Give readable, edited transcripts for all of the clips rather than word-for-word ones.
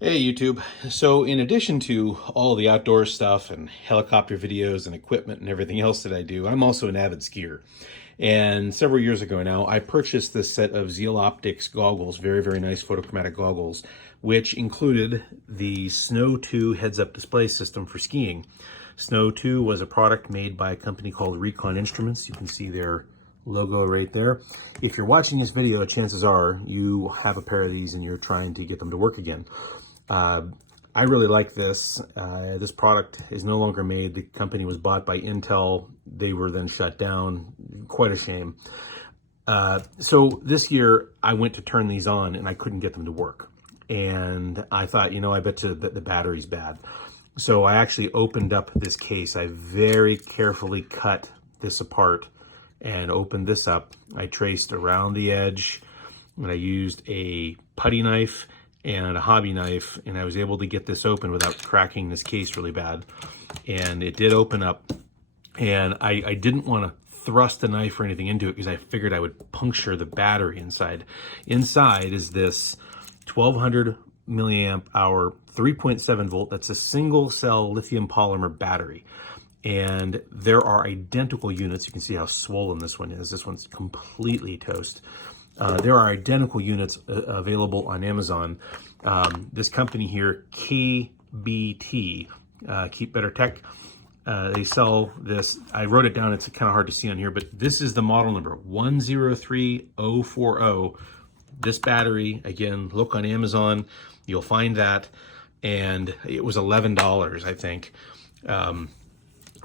Hey YouTube. So in addition to all the outdoor stuff and helicopter videos and equipment and everything else that I do, I'm also an avid skier. And several years ago now, I purchased this set of Zeal Optics goggles, very, very nice photochromatic goggles, which included the Snow2 heads-up display system for skiing. Snow2 was a product made by a company called Recon Instruments. You can see their logo right there. If you're watching this video, chances are you have a pair of these and you're trying to get them to work again. I really like this. This product is no longer made. The company was bought by Intel. They were then shut down. Quite a shame. So this year I went to turn these on and I couldn't get them to work. And I thought, I bet you that the battery's bad. So I actually opened up this case. I very carefully cut this apart and opened this up. I traced around the edge and I used a putty knife and a hobby knife, and I was able to get this open without cracking this case really bad. And it did open up, and I didn't want to thrust a knife or anything into it because I figured I would puncture the battery inside. Inside is this 1200 milliamp hour 3.7 volt. That's a single cell lithium polymer battery. And there are identical units. You can see how swollen this one is. This one's completely toast. There are identical units available on Amazon. This company here, KBT, Keep Better Tech, they sell this. I wrote it down. It's kind of hard to see on here, but this is the model number 103040. This battery, again, look on Amazon. You'll find that. And it was $11, I think.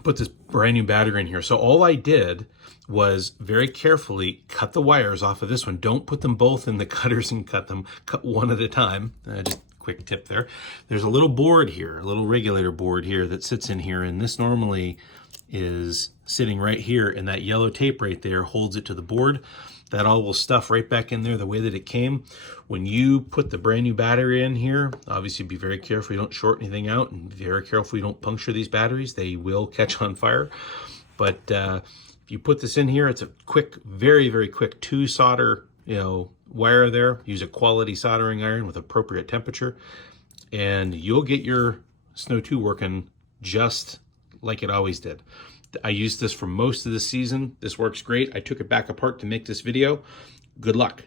Put this brand new battery in here. So all I did was very carefully cut the wires off of this one. Don't put them both in the cutters and cut one at a time. Just quick tip there. There's a little board here, a little regulator board here that sits in here, and this normally is sitting right here, and that yellow tape right there holds it to the board. That all will stuff right back in there the way that it came. When you put the brand new battery in here, obviously be very careful you don't short anything out, and be very careful you don't puncture these batteries. They will catch on fire. But if you put this in here, it's a quick, very, very quick 2 solder, wire there. Use a quality soldering iron with appropriate temperature, and you'll get your Snow2 working just like it always did. I used this for most of the season. This works great. I took it back apart to make this video. Good luck.